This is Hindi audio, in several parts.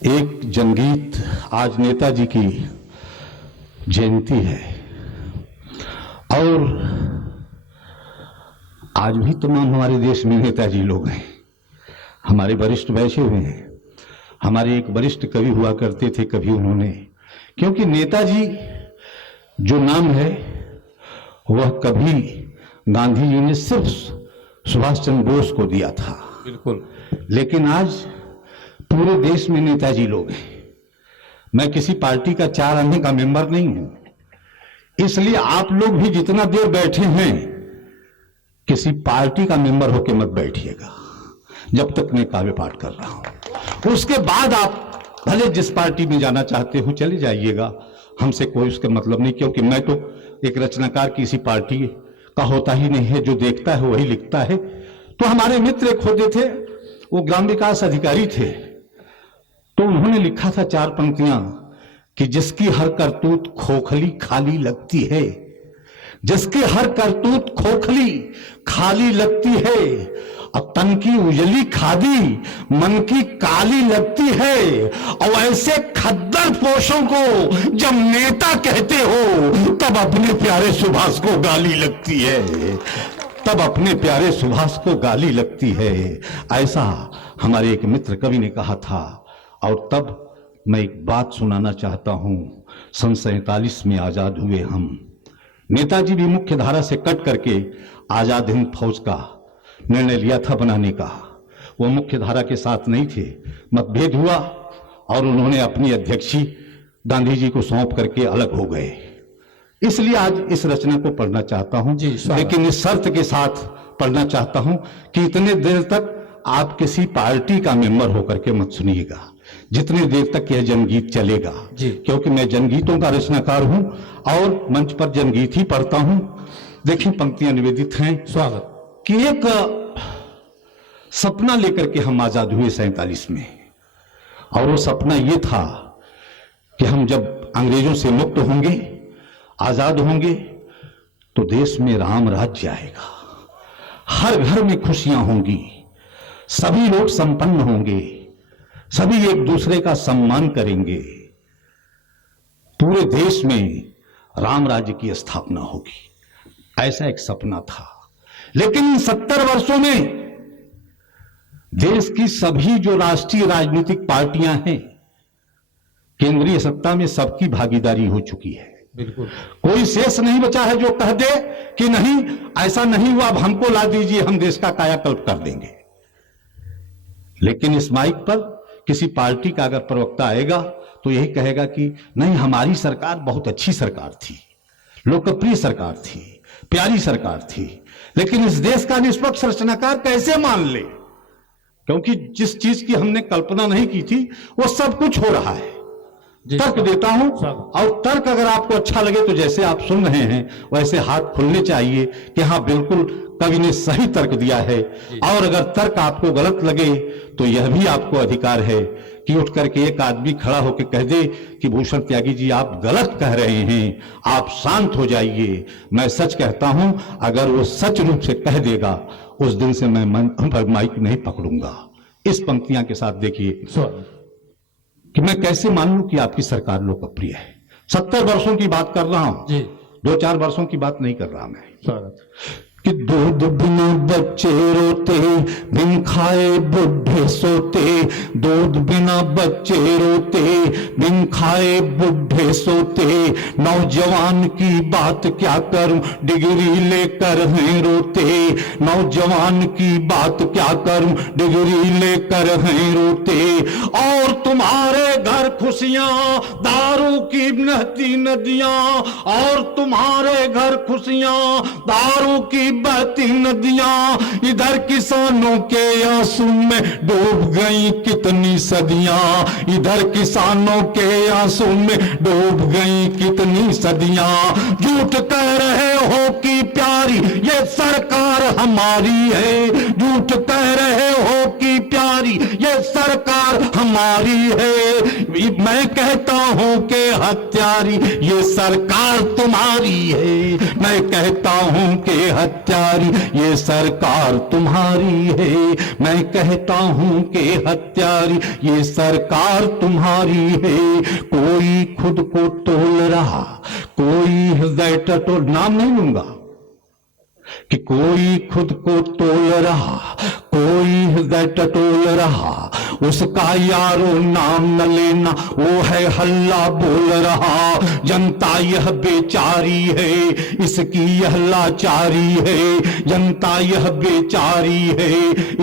एक जनगीत, आज नेताजी की जयंती है और आज भी तमाम हमारे देश में नेताजी लोग हैं, हमारे वरिष्ठ बैठे हुए हैं। हमारे एक वरिष्ठ कवि हुआ करते थे, कभी उन्होंने, क्योंकि नेताजी जो नाम है वह कभी गांधी जी ने सिर्फ सुभाष चंद्र बोस को दिया था, बिल्कुल, लेकिन आज पूरे देश में नेताजी लोग हैं। मैं किसी पार्टी का 4 आने का मेंबर नहीं हूं, इसलिए आप लोग भी जितना देर बैठे हैं किसी पार्टी का मेंबर होकर मत बैठिएगा जब तक मैं काव्य पाठ कर रहा हूं। उसके बाद आप भले जिस पार्टी में जाना चाहते हो चले जाइएगा, हमसे कोई उसका मतलब नहीं, क्योंकि मैं तो एक रचनाकार किसी पार्टी का होता ही नहीं है, जो देखता है वही लिखता है। तो हमारे मित्र एक होते थे, वो ग्राम विकास अधिकारी थे, तो उन्होंने लिखा था 4 पंक्तियां कि जिसकी हर करतूत खोखली खाली लगती है, जिसकी हर करतूत खोखली खाली लगती है, और तन की उजली खादी मन की काली लगती है। और ऐसे खद्दर पोषों को जब नेता कहते हो तब अपने प्यारे सुभाष को गाली लगती है, तब अपने प्यारे सुभाष को गाली लगती है। ऐसा हमारे एक मित्र कवि ने कहा था। और तब मैं एक बात सुनाना चाहता हूं। सन 47 में आजाद हुए हम। नेताजी भी मुख्य धारा से कट करके आजाद हिंद फौज का निर्णय लिया था बनाने का। वो मुख्य धारा के साथ नहीं थे, मतभेद हुआ और उन्होंने अपनी अध्यक्षी गांधी जी को सौंप करके अलग हो गए। इसलिए आज इस रचना को पढ़ना चाहता हूं, लेकिन इस शर्त के साथ पढ़ना चाहता हूं कि इतने देर तक आप किसी पार्टी का मेंबर होकर के मत सुनिएगा, जितनी देर तक यह जनगीत चलेगा, क्योंकि मैं जनगीतों का रचनाकार हूं और मंच पर जनगीत ही पढ़ता हूं। देखिए, पंक्तियां निवेदित हैं। स्वागत। कि एक सपना लेकर के हम आजाद हुए 47 में, और वो सपना ये था कि हम जब अंग्रेजों से मुक्त होंगे, आजाद होंगे, तो देश में राम राज्य आएगा, हर घर में खुशियां होंगी, सभी लोग संपन्न होंगे, सभी एक दूसरे का सम्मान करेंगे, पूरे देश में राम राज्य की स्थापना होगी। ऐसा एक सपना था। लेकिन इन 70 वर्षों में देश की सभी जो राष्ट्रीय राजनीतिक पार्टियां हैं, केंद्रीय सत्ता में सबकी भागीदारी हो चुकी है। बिल्कुल, कोई शेष नहीं बचा है जो कह दे कि नहीं, ऐसा नहीं हुआ, अब हमको ला दीजिए, हम देश का कायाकल्प कर देंगे। लेकिन इस माइक पर किसी पार्टी का अगर प्रवक्ता आएगा तो यही कहेगा कि नहीं, हमारी सरकार बहुत अच्छी सरकार थी, लोकप्रिय सरकार थी, प्यारी सरकार थी। लेकिन इस देश का निष्पक्ष रचनाकार कैसे मान ले, क्योंकि जिस चीज की हमने कल्पना नहीं की थी वो सब कुछ हो रहा है। तर्क देता हूं, और तर्क अगर आपको अच्छा लगे तो जैसे आप सुन रहे हैं वैसे हाथ खुलने चाहिए कि हाँ, बिल्कुल कवि ने सही तर्क दिया है। और अगर तर्क आपको गलत लगे तो यह भी आपको अधिकार है कि उठ करके एक आदमी खड़ा होकर कह दे कि भूषण त्यागी जी, आप गलत कह रहे हैं, आप शांत हो जाइए। मैं सच कहता हूं, अगर वो सच रूप से कह देगा उस दिन से मैं माइक नहीं पकड़ूंगा। इस पंक्तियां के साथ देखिए कि मैं कैसे मान लूं कि आपकी सरकार लोकप्रिय है। 70 वर्षों की बात कर रहा हूं, 2-4 वर्षों की बात नहीं कर रहा मैं। कि दूध बिना बच्चे रोते, बिन खाए बुढ़े सोते, दूध बिना बच्चे रोते, बिन खाए बुढ़े सोते, नौजवान की बात क्या करूं, डिग्री लेकर हैं रोते, नौजवान की बात क्या करूं, डिग्री लेकर हैं रोते। और तुम्हारे घर खुशियां दारू की बहती नदियां, और तुम्हारे घर खुशियां दारू की बहती नदियां, इधर किसानों के आंसू में डूब गई कितनी सदियां, इधर किसानों के आंसू में डूब गई कितनी सदियां। झूठ कह रहे हो कि प्यारी ये सरकार हमारी है, झूठ कह रहे हो कि प्यारी ये सरकार हमारी है। मैं कहता हूं कि हत्यारी ये सरकार तुम्हारी है। मैं कहता हूं कि हत्यारी ये सरकार तुम्हारी है। मैं कहता हूं कि हत्यारी ये सरकार तुम्हारी है। कोई खुद को तोल रहा, कोई हृदय टटोल, नाम नहीं लूंगा कि कोई खुद को तोल रहा, कोई हृदय टटोल रहा, उसका यारो नाम न लेना, वो है हल्ला बोल रहा। जनता यह बेचारी है, इसकी यह लाचारी है। जनता यह बेचारी है,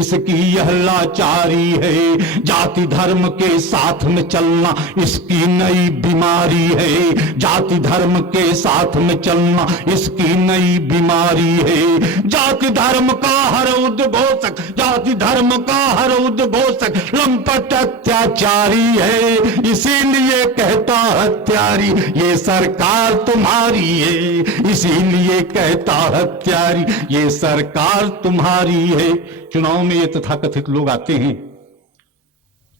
इसकी यह लाचारी है। जाति धर्म के साथ में चलना इसकी नई बीमारी है। जाति धर्म के साथ में चलना इसकी नई बीमारी है। जाति धर्म का हर उद्घोषक, जाति धर्म का हर उद्घोषक लंपट अत्याचारी है। इसीलिए कहता हत्यारी ये सरकार तुम्हारी है। इसीलिए कहता हत्यारी ये सरकार तुम्हारी है। चुनाव में ये तथाकथित लोग आते हैं,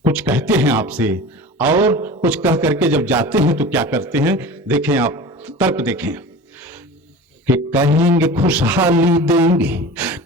कुछ कहते हैं आपसे, और कुछ कह करके जब जाते हैं तो क्या करते हैं, देखें आप, तर्क देखें कि कहेंगे खुशहाली देंगे,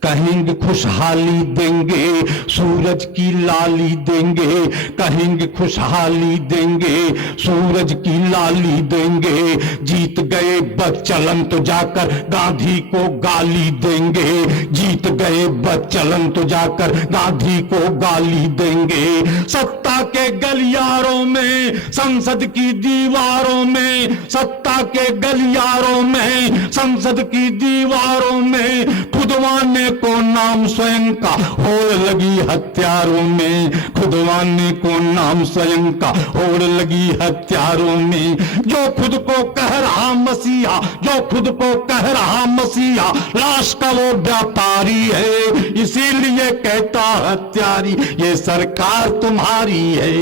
कहेंगे खुशहाली देंगे, सूरज की लाली देंगे। कहेंगे खुशहाली देंगे, सूरज की लाली देंगे। जीत गए बदचलन तो जाकर गांधी को गाली देंगे। जीत गए बदचलन तो जाकर गांधी को गाली देंगे। सत्ता के गलियारों में, संसद की दीवारों में, सत्ता के गलियारों में, संसद की दीवारों में खुदवाने को नाम स्वयं का होड़ लगी हत्यारों में। खुदवाने को नाम स्वयं का होड़ लगी हत्यारों में। जो खुद को कह रहा मसीहा, जो खुद को कह रहा मसीहा, लाश का वो व्यापारी है। इसीलिए कहता हत्यारी ये सरकार तुम्हारी है।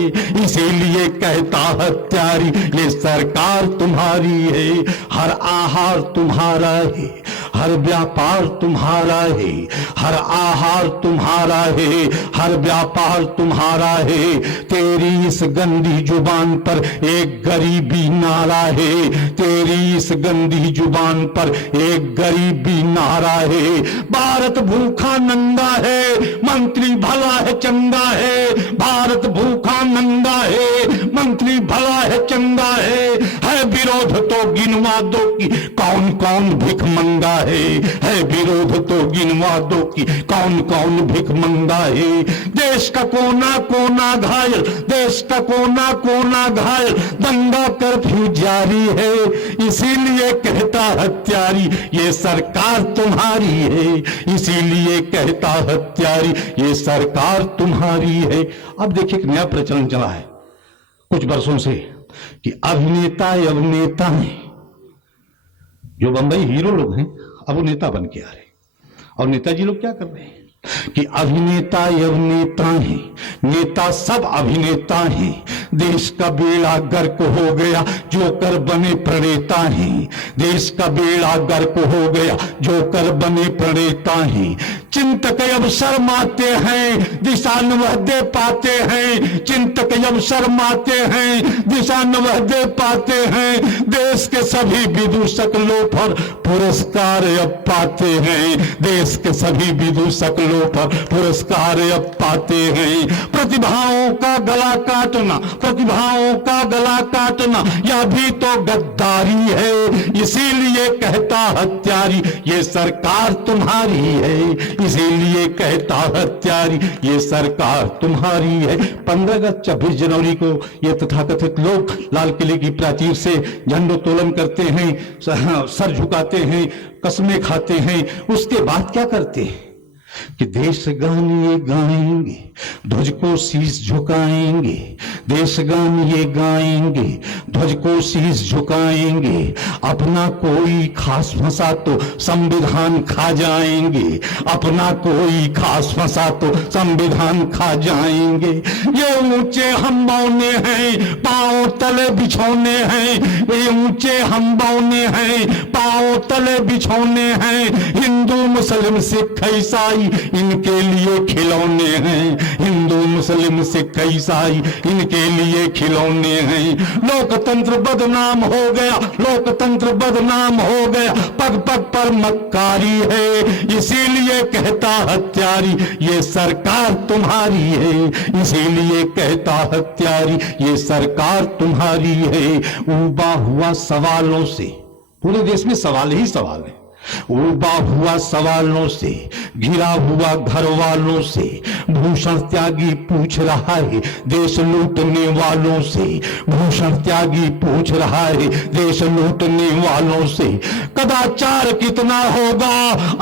इसीलिए कहता हत्यारी ये सरकार तुम्हारी है। हर आहार तुम्हारा है, हर व्यापार तुम्हारा है। हर आहार तुम्हारा है, हर व्यापार तुम्हारा है। तेरी इस गंदी जुबान पर एक गरीबी नारा है। तेरी इस गंदी जुबान पर एक गरीबी नारा है। भारत भूखा नंगा है, मंत्री भला है चंगा है। भारत भूखा नंगा है, मंत्री भला है चंगा है। विरोध तो गिनवा दो कि कौन कौन भिख मंगा है विरोध तो गिनवा दो कि कौन कौन भिख मंगा है। देश का कोना कोना घायल, देश का कोना कोना घायल, दंगा कर्फ्यू जारी है। इसीलिए कहता हत्यारी ये सरकार तुम्हारी है। इसीलिए कहता हत्यारी ये सरकार तुम्हारी है। अब देखिए एक नया प्रचलन चला है कुछ वर्षों से कि अभिनेता अभिनेता हैं, जो बंबई हीरो लोग हैं अब वो नेता बन के आ रहे हैं। और नेताजी लोग क्या कर रहे हैं कि अभिनेता अभिनेता हैं, नेता सब अभिनेता हैं। देश का बेड़ा गर्क हो गया, जोकर बने प्रणेता हैं। देश का बेड़ा गर्क हो गया, जोकर बने प्रणेता हैं। चिंतक अब शर्माते हैं, दिशा नवह दे पाते हैं। चिंतक अब शर्माते हैं, दिशा नवह दे पाते हैं। देश के सभी विदूषक लोफर पुरस्कार अब पाते हैं। देश के सभी विदूषक लोफर पुरस्कार अब पाते हैं। प्रतिभाओं का गला काटना, प्रतिभाओं का गला काटना, यह भी तो गद्दारी है। इसीलिए कहता हत्यारी ये सरकार तुम्हारी है। इसीलिए कहता हत्यारी ये सरकार तुम्हारी है। 15 अगस्त 26 जनवरी को ये तथाकथित लोग लाल किले की प्राचीर से झंडोत्तोलन करते हैं, सर झुकाते हैं, कस्में खाते हैं। उसके बाद क्या करते हैं कि देश गान ये गाएंगे, ध्वज को शीश झुकाएंगे। देश गान ये गाएंगे, ध्वज को शीश झुकाएंगे। अपना कोई खास फंसा तो संविधान खा जाएंगे। अपना कोई खास फंसा तो संविधान खा जाएंगे। ये ऊंचे हम बौने हैं, पांव तले बिछौने हैं। ये ऊंचे हम बौने हैं, पांव तले बिछौने हैं। हिंदू मुस्लिम सिख ईसाई भाई इनके लिए खिलौने हैं, हिंदू मुस्लिम सिख ईसाई इनके लिए खिलौने हैं। लोकतंत्र बदनाम हो गया, लोकतंत्र बदनाम हो गया, पग पग पर मक्कारी है, इसीलिए कहता हत्यारी ये सरकार तुम्हारी है, इसीलिए कहता हत्यारी ये सरकार तुम्हारी है। उबा हुआ सवालों से, पूरे देश में सवाल ही सवाल है, उबा हुआ सवालों से, घिरा हुआ घर वालों से, भूषण त्यागी पूछ रहा है देश लूटने वालों से, भूषण त्यागी पूछ रहा है देश लूटने वालों से। कदाचार कितना होगा,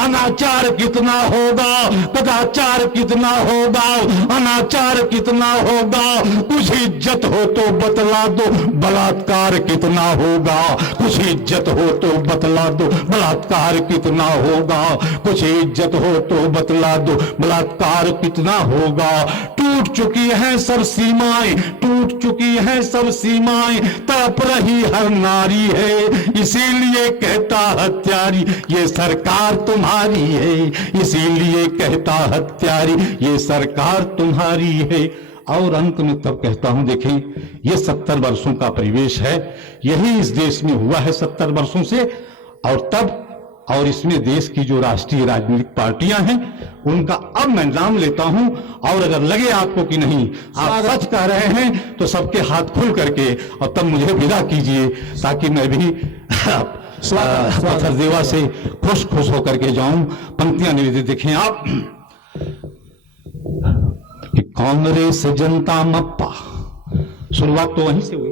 अनाचार कितना होगा, कदाचार कितना होगा, अनाचार कितना होगा, कुछ इज्जत हो तो बतला दो बलात्कार कितना होगा, कुछ इज्जत हो तो बतला दो बलात्कार कितना होगा, कुछ इज्जत हो तो बतला दो बलात्कार कितना होगा। टूट चुकी है सब सीमाएं, टूट चुकी है सब सीमाएं, तड़प रही हर नारी है, इसीलिए कहता हत्यारी ये सरकार तुम्हारी है, इसीलिए कहता हत्यारी ये सरकार तुम्हारी है। और अंत में तब कहता हूं देखें ये 70 वर्षों का परिवेश है, यही इस देश में हुआ है 70 वर्षों से, और तब और इसमें देश की जो राष्ट्रीय राजनीतिक पार्टियां हैं उनका अब मैं नाम लेता हूं, और अगर लगे आपको कि नहीं आप सच कह रहे हैं तो सबके हाथ खुल करके और तब मुझे विदा कीजिए ताकि मैं भी पत्थर देवा से खुश खुश होकर के जाऊं। पंक्तियां निवेदित देखें आप कि कांग्रेस जनता मप्पा, शुरुआत तो वहीं से हुई,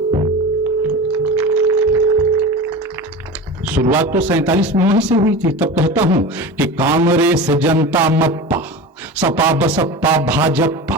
शुरुआत तो 47 में वहीं से हुई थी। तब कहता हूं कि कांग्रेस जनता मप्पा, सपा बसपा भाजपा,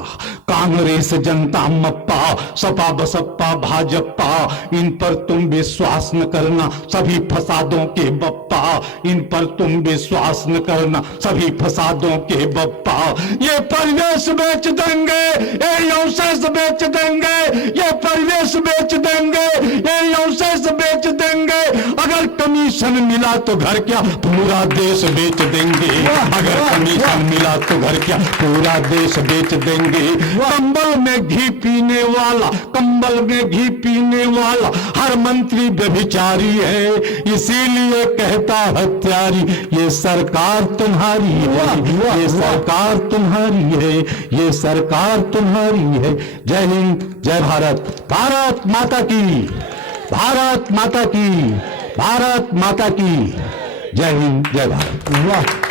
कांग्रेस जनता मप्पा, सपा बसपा भाजपा, इन पर तुम विश्वास न करना सभी फसादों के बप्पा, इन पर तुम विश्वास न करना सभी फसादों के बप्पा। ये परिवेश बेच देंगे, ये अवशेष बेच देंगे, ये परिवेश बेच देंगे, ये अवशेष बेच देंगे, अगर कमीशन मिला तो घर क्या पूरा देश बेच देंगे, अगर कमीशन मिला तो घर क्या पूरा देश बेच देंगे। कंबल में घी पीने वाला, कंबल में घी पीने वाला हर मंत्री व्यभिचारी है, इसीलिए कहता हत्यारी ये सरकार तुम्हारी है, ये सरकार तुम्हारी है, ये सरकार तुम्हारी है। जय हिंद, जय भारत, भारत माता की, भारत माता की, भारत माता की, जय हिंद, जय भारत। वाह।